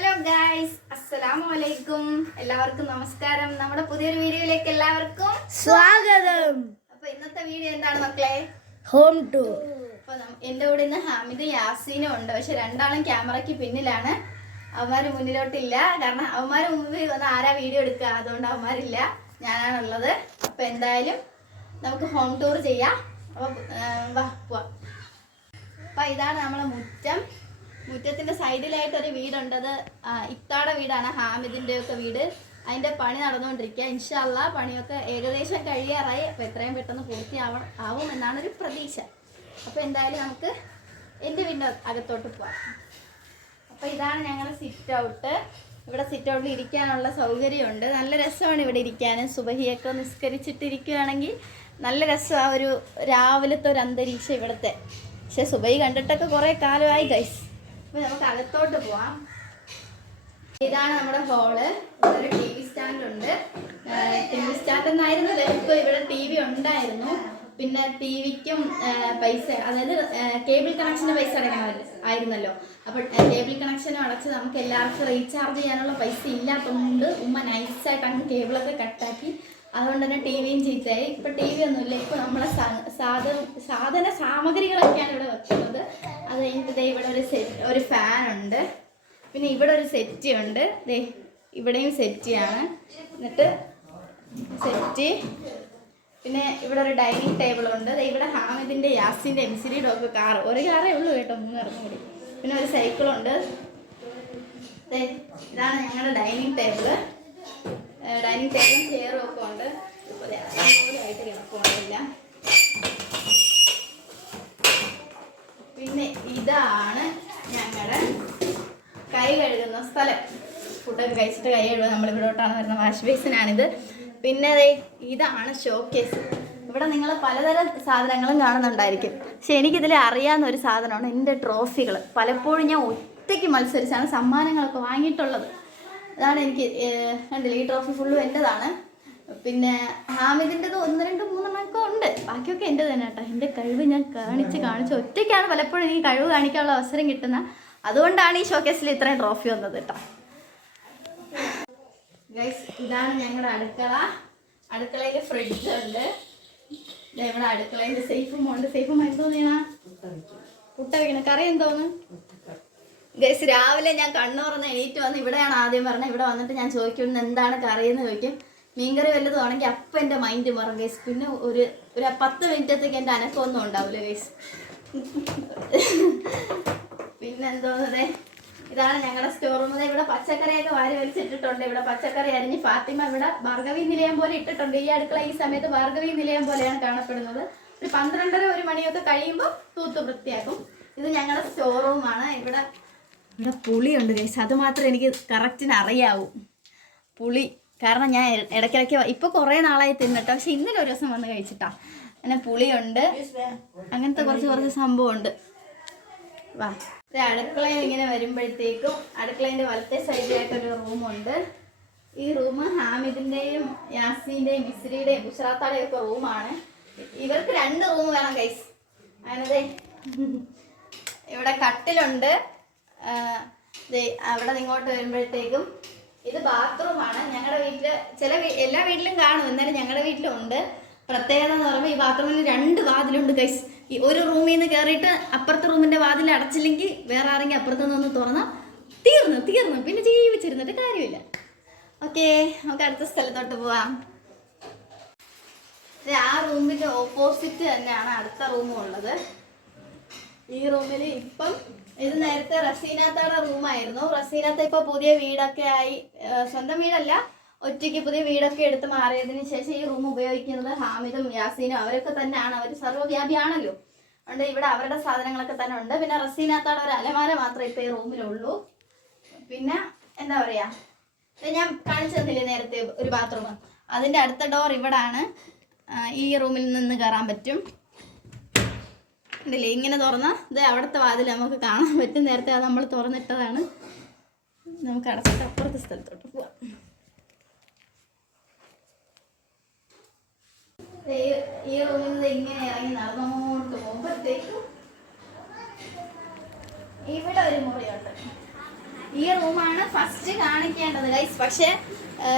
Hello guys, അസ്സലാമു അലൈക്കും. എല്ലാവർക്കും നമസ്കാരം. നമ്മുടെ പുതിയൊരു വീഡിയോയിലേക്ക് എല്ലാവർക്കും സ്വാഗതം. അപ്പൊ ഇന്നത്തെ വീഡിയോ എന്താണ് മക്കളെ? Home tour. അപ്പൊ എന്റെ കൂടെ ഇന്ന് ഹാമിദ് യാസീനും ഉണ്ട്. പക്ഷെ രണ്ടാളും ക്യാമറയ്ക്ക് പിന്നിലാണ്. അവന്മാര് മുന്നിലോട്ടില്ല. കാരണം അവന്മാര് മുമ്പിൽ വന്ന് ആരാ വീഡിയോ എടുക്കുക, അതുകൊണ്ട് അവന്മാരില്ല, ഞാനാണുള്ളത്. അപ്പൊ എന്തായാലും നമുക്ക് ഹോം ടൂർ ചെയ്യാം. അപ്പൊ വാ പോവാം. അപ്പൊ ഇതാണ് നമ്മളെ മുറ്റം. മുറ്റത്തിന്റെ സൈഡിലായിട്ട് ഒരു വീടുണ്ട്. അത് ഇത്താടെ വീടാണ്, ഹാമിദിന്റെ ഒക്കെ വീട്. അതിന്റെ പണി നടന്നുകൊണ്ടിരിക്കുക. ഇൻഷാ അല്ലാഹ് പണിയൊക്കെ ഏകദേശം കഴിയാറായി. അപ്പൊ എത്രയും പെട്ടെന്ന് പൂർത്തിയാവും എന്നാണ് ഒരു പ്രതീക്ഷ. അപ്പൊ എന്തായാലും നമുക്ക് എൻ്റെ വീടിന്റെ അകത്തോട്ട് പോവാം. അപ്പൊ ഇതാണ് ഞങ്ങളുടെ സിറ്റ് ഔട്ട്. ഇവിടെ സിറ്റ് ഔട്ടിൽ ഇരിക്കാനുള്ള സൗകര്യമുണ്ട്. നല്ല രസമാണ് ഇവിടെ ഇരിക്കാൻ. സുബഹിയൊക്കെ നിസ്കരിച്ചിട്ടിരിക്കുകയാണെങ്കിൽ നല്ല രസമാണ്. ഒരു രാവിലത്തെ ഒരു അന്തരീക്ഷം ഇവിടുത്തെ. പക്ഷെ സുബഹി കണ്ടിട്ടൊക്കെ കുറേ കാലമായി ഗൈസ്. അപ്പോൾ നമുക്ക് അകത്തോട്ട് പോവാം. ഇതാണ് നമ്മുടെ ഹോള്. ഇവിടെ ഒരു ടി വി സ്റ്റാൻഡ് ഉണ്ട്. ടി വി സ്റ്റാൻഡ് എന്നായിരുന്നു ഇപ്പോൾ ഇവിടെ ടി വി ഉണ്ടായിരുന്നു. പിന്നെ ടി വിക്കും പൈസ, അതായത് കേബിൾ കണക്ഷന് പൈസ ആയിരുന്നല്ലോ. അപ്പോൾ കേബിൾ കണക്ഷനും അടച്ച് നമുക്ക് എല്ലാവർക്കും റീചാർജ് ചെയ്യാനുള്ള പൈസ ഇല്ലാത്തതുകൊണ്ട് ഉമ്മ നൈസായിട്ട് അങ്ങ് കേബിളൊക്കെ കട്ടാക്കി. അതുകൊണ്ട് തന്നെ ടി വിയും ചീത്തയായി. ഇപ്പം ടി വി ഒന്നുമില്ല. ഇപ്പോൾ നമ്മളെ സാധന സാമഗ്രികളൊക്കെയാണ് ഇവിടെ വെക്കുന്നത്. അത് കഴിഞ്ഞിട്ട് ഇവിടെ ഒരു ഫാനുണ്ട്. പിന്നെ ഇവിടെ ഒരു സെറ്റി ഉണ്ട്. ഇവിടെയും സെറ്റിയാണ്. എന്നിട്ട് സെറ്റി, പിന്നെ ഇവിടെ ഒരു ഡൈനിങ് ടേബിളുണ്ട്. ഇവിടെ ഹാമിദിൻ്റെ യാസിൻ്റെ എംസിഡിയുടെ ഒക്കെ കാർ, ഒരു കാറേ ഉള്ളൂ കേട്ടോ, 3 ഇറങ്ങും കൂടി. പിന്നെ ഒരു സൈക്കിളുണ്ട്. ഇതാണ് ഞങ്ങളുടെ ഡൈനിങ് ടേബിള്. ഡൈനിങ് ടേബിളും ചെയറും ഒക്കെ ഉണ്ട്. ആയിട്ട് കിടപ്പുണ്ടില്ല. പിന്നെ ഇതാണ് ഞങ്ങളുടെ കൈ കഴുകുന്ന സ്ഥലം. ഫുഡൊക്കെ കഴിച്ചിട്ട് കൈ കഴുകുക. നമ്മളിവിടോട്ടാണ് വരുന്ന വാഷ് ബേസിനാണിത്. പിന്നെ ഇതാണ് ഷോക്കേസ്. ഇവിടെ നിങ്ങൾ പലതരം സാധനങ്ങളും കാണുന്നുണ്ടായിരിക്കും. പക്ഷെ എനിക്കിതിൽ അറിയാവുന്ന ഒരു സാധനമാണ് എൻ്റെ ട്രോഫികൾ. പലപ്പോഴും ഞാൻ ഒറ്റയ്ക്ക് മത്സരിച്ചാണ് സമ്മാനങ്ങളൊക്കെ വാങ്ങിയിട്ടുള്ളത്. അതാണ് എനിക്ക് കണ്ടില്ല, ഈ ട്രോഫി ഫുള്ളും എൻ്റെതാണ്. പിന്നെ ഹാമിദിൻ്റെത് 1, 2, 3 ഉണ്ട്. ബാക്കിയൊക്കെ എൻ്റെ തന്നെ കേട്ടോ. എൻ്റെ കഴിവ് ഞാൻ കാണിച്ച് ഒറ്റയ്ക്കാണ് പലപ്പോഴും എനിക്ക് കഴിവ് കാണിക്കാനുള്ള അവസരം കിട്ടുന്നത്. അതുകൊണ്ടാണ് ഈ ഷോക്കേസിൽ ഇത്രയും ട്രോഫി വന്നത് കേട്ടോ. ഗൈസ്, ഇതാണ് ഞങ്ങളുടെ അടുക്കള. അടുക്കളയിൽ ഫ്രിഡ്ജ് ഉണ്ട്. ഇവിടെ അടുക്കളയിൽ സേഫും ഉണ്ട്. സേഫും എന്തോന്നാ പുട്ട വയ്ക്കണം. കറി എന്തോന്ന് ഗൈസ്? രാവിലെ ഞാൻ കണ്ണുറന്ന് എണീറ്റ് വന്ന് ഇവിടെയാണ് ആദ്യം പറഞ്ഞത്. ഇവിടെ വന്നിട്ട് ഞാൻ ചോദിക്കും എന്താണ് കറിയെന്ന് ചോദിക്കും. മീൻകറി വല്ലതും ആണെങ്കിൽ അപ്പം എൻ്റെ മൈൻഡ് മാറും ഗൈസ്. പിന്നെ ഒരു 10 മിനിറ്റത്തേക്ക് എൻ്റെ അനക്കമൊന്നും ഉണ്ടാവില്ല ഗൈസ്. പിന്നെന്തോന്നതേ, ഇതാണ് ഞങ്ങളുടെ സ്റ്റോർ റൂം. ഇവിടെ പച്ചക്കറിയൊക്കെ വാരി വലിച്ചിട്ടിട്ടുണ്ട്. ഇവിടെ പച്ചക്കറി അരിഞ്ഞ് ഫാത്തിമ ഇവിടെ ഭാർഗവി നിലയം പോലെ ഇട്ടിട്ടുണ്ട്. ഈ അടുക്കള ഈ സമയത്ത് ഭാർഗവി നിലയം പോലെയാണ് കാണപ്പെടുന്നത്. ഒരു 12:30 1 മണിയൊക്കെ കഴിയുമ്പോൾ തൂത്ത് വൃത്തിയാക്കും. ഇത് ഞങ്ങളുടെ സ്റ്റോർ റൂമാണ്. ഇവിടെ പുളിയുണ്ട് ഗൈസ്. അത് മാത്രമേ എനിക്ക് കറക്റ്റിന് അറിയാവൂ, പുളി. കാരണം ഞാൻ ഇടയ്ക്കിടയ്ക്ക് ഇപ്പോൾ കുറേ നാളായി തിന്നിട്ടോ. പക്ഷെ ഇന്നലെ ഒരു ദിവസം വന്ന് കഴിച്ചിട്ടാ. അങ്ങനെ പുളിയുണ്ട്. അങ്ങനത്തെ കുറച്ച് സംഭവമുണ്ട്. വാ, അടുക്കളയിൽ ഇങ്ങനെ വരുമ്പോഴത്തേക്കും അടുക്കളേൻ്റെ വലത്തെ സൈഡിലായിട്ടൊരു റൂമുണ്ട്. ഈ റൂം ഹാമിദിൻ്റെയും യാസീൻ്റെയും മിസ്രിയുടെയും ബുഷറാത്താടെയും ഒക്കെ റൂമാണ്. ഇവർക്ക് 2 റൂം വേണം ഗൈസ്. അങ്ങനത്തെ ഇവിടെ കട്ടിലുണ്ട്. അവിടെ ഇങ്ങോട്ട് വരുമ്പോഴത്തേക്കും ഇത് ബാത്റൂമാണ്. ഞങ്ങളുടെ വീട്ടിൽ എല്ലാ വീട്ടിലും കാണും, എന്നാലും ഞങ്ങളുടെ വീട്ടിലും ഉണ്ട്. പ്രത്യേകത എന്ന് പറയുമ്പോൾ ഈ ബാത്റൂമിൽ 2 വാതിലുണ്ട് ഗൈസ്. ഈ ഒരു റൂമിൽ നിന്ന് കയറിയിട്ട് അപ്പുറത്തെ റൂമിൻ്റെ വാതിൽ അടച്ചില്ലെങ്കിൽ വേറെ ആരെങ്കിലും അപ്പുറത്ത് നിന്ന് തുറന്നാൽ തീർന്നു. പിന്നെ ജീവിച്ചിരുന്നിട്ട് കാര്യമില്ല. ഓക്കെ, നമുക്ക് അടുത്ത സ്ഥലത്തോട്ട് പോവാം. ആ റൂമിൻ്റെ ഓപ്പോസിറ്റ് തന്നെയാണ് അടുത്ത റൂമും ഉള്ളത്. ഈ റൂമിൽ ഇപ്പം ഇത് നേരത്തെ റസീനാത്തയുടെ റൂമായിരുന്നു. റസീനാത്ത ഇപ്പോൾ പുതിയ വീടൊക്കെ ആയി, സ്വന്തം വീടല്ല, ഒറ്റയ്ക്ക് പുതിയ വീടൊക്കെ എടുത്ത് മാറിയതിന് ശേഷം ഈ റൂം ഉപയോഗിക്കുന്നത് ഹാമിദും യാസീനും അവരൊക്കെ തന്നെയാണ്. അവർ സർവ്വവ്യാപിയാണല്ലോ. അതുകൊണ്ട് ഇവിടെ അവരുടെ സാധനങ്ങളൊക്കെ തന്നെ ഉണ്ട്. പിന്നെ റസീനാത്തയുടെ ഒരു അലമാര മാത്രമേ ഇപ്പോൾ ഈ റൂമിലുള്ളൂ. പിന്നെ എന്താ പറയുക, ഞാൻ കാണിച്ചു തന്നില്ലേ നേരത്തെ ഒരു ബാത്റൂം, അതിൻ്റെ അടുത്ത ഡോർ ഇവിടാണ്. ഈ റൂമിൽ നിന്ന് കയറാൻ പറ്റും. ഉണ്ടല്ലേ, ഇങ്ങനെ തുറന്നാൽ ഇത് അവിടുത്തെ വാതിൽ നമുക്ക് കാണാൻ പറ്റും. നേരത്തെ അത് നമ്മൾ തുറന്നിട്ടതാണ്. നമുക്ക് അടച്ചിട്ട് അപ്പുറത്തെ സ്ഥലത്തോട്ട് പോവാം. ഈ റൂമിൽ നിന്ന് ഇങ്ങനെ ഇറങ്ങി നടന്നോട്ട് പോകുമ്പോഴത്തേക്കും ഇവിടെ ഒരു മുറിയുണ്ട്. ഈ റൂമാണ് ഫസ്റ്റ് കാണിക്കേണ്ടത് ഗൈസ്. പക്ഷേ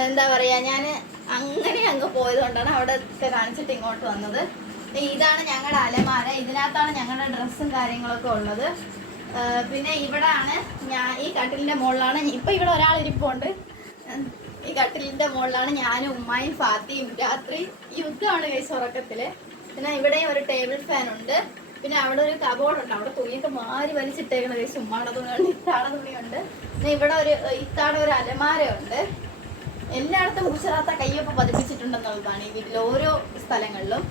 എന്താ പറയാ, ഞാൻ അങ്ങനെ അങ്ങ് പോയത് കൊണ്ടാണ് അവിടെ ഒക്കെ കാണിച്ചിട്ട് ഇങ്ങോട്ട് വന്നത്. ഇതാണ് ഞങ്ങളുടെ അലമാര. ഇതിനകത്താണ് ഞങ്ങളുടെ ഡ്രസ്സും കാര്യങ്ങളൊക്കെ ഉള്ളത്. പിന്നെ ഇവിടാണ് ഈ കട്ടിലിന്റെ മുകളിലാണ് ഇപ്പൊ ഇവിടെ ഒരാൾ ഇരിപ്പുണ്ട്. ഈ കട്ടിലിന്റെ മുകളിലാണ് ഞാനും ഉമ്മായും ഫാത്തിയും രാത്രി യുദ്ധമാണ് ഗൈസ് ഉറക്കത്തില്. പിന്നെ ഇവിടെ ഒരു ടേബിൾ ഫാൻ ഉണ്ട്. പിന്നെ അവിടെ ഒരു കബോർഡ് ഉണ്ട്. അവിടെ തുണിയൊക്കെ മാറി വലിച്ചിട്ടേക്കണ ഗൈസ്. ഉമ്മാടെ തുണിയുണ്ട്, ഇത്താടെ തുണിയുണ്ട്. പിന്നെ ഇവിടെ ഇത്താടെ ഒരു അലമാരയുണ്ട്. എല്ലായിടത്തും കുശലാത്ത കയ്യൊപ്പം പതിപ്പിച്ചിട്ടുണ്ടെന്നുള്ളതാണ് ഈ വീട്ടിൽ ഓരോ സ്ഥലങ്ങളിലും.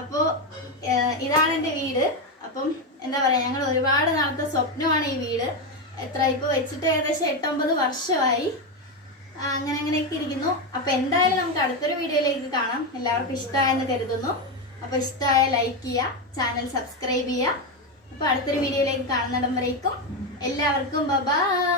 അപ്പോ ഇതാണ് എൻ്റെ വീട്. അപ്പം എന്താ പറയാ, ഞങ്ങൾ ഒരുപാട് നാളത്തെ സ്വപ്നമാണ് ഈ വീട്. ഇപ്പൊ വെച്ചിട്ട് ഏകദേശം 8-9 വർഷമായി. അങ്ങനെയൊക്കെ ഇരിക്കുന്നു. അപ്പൊ എന്തായാലും നമുക്ക് അടുത്തൊരു വീഡിയോയിലേക്ക് കാണാം. എല്ലാവർക്കും ഇഷ്ടമായെന്ന് കരുതുന്നു. അപ്പൊ ഇഷ്ടമായ ലൈക്ക് ചെയ്യുക, ചാനൽ സബ്സ്ക്രൈബ് ചെയ്യുക. അപ്പൊ അടുത്തൊരു വീഡിയോയിലേക്ക് കാണുന്നിടം വരേക്കും എല്ലാവർക്കും ബൈ.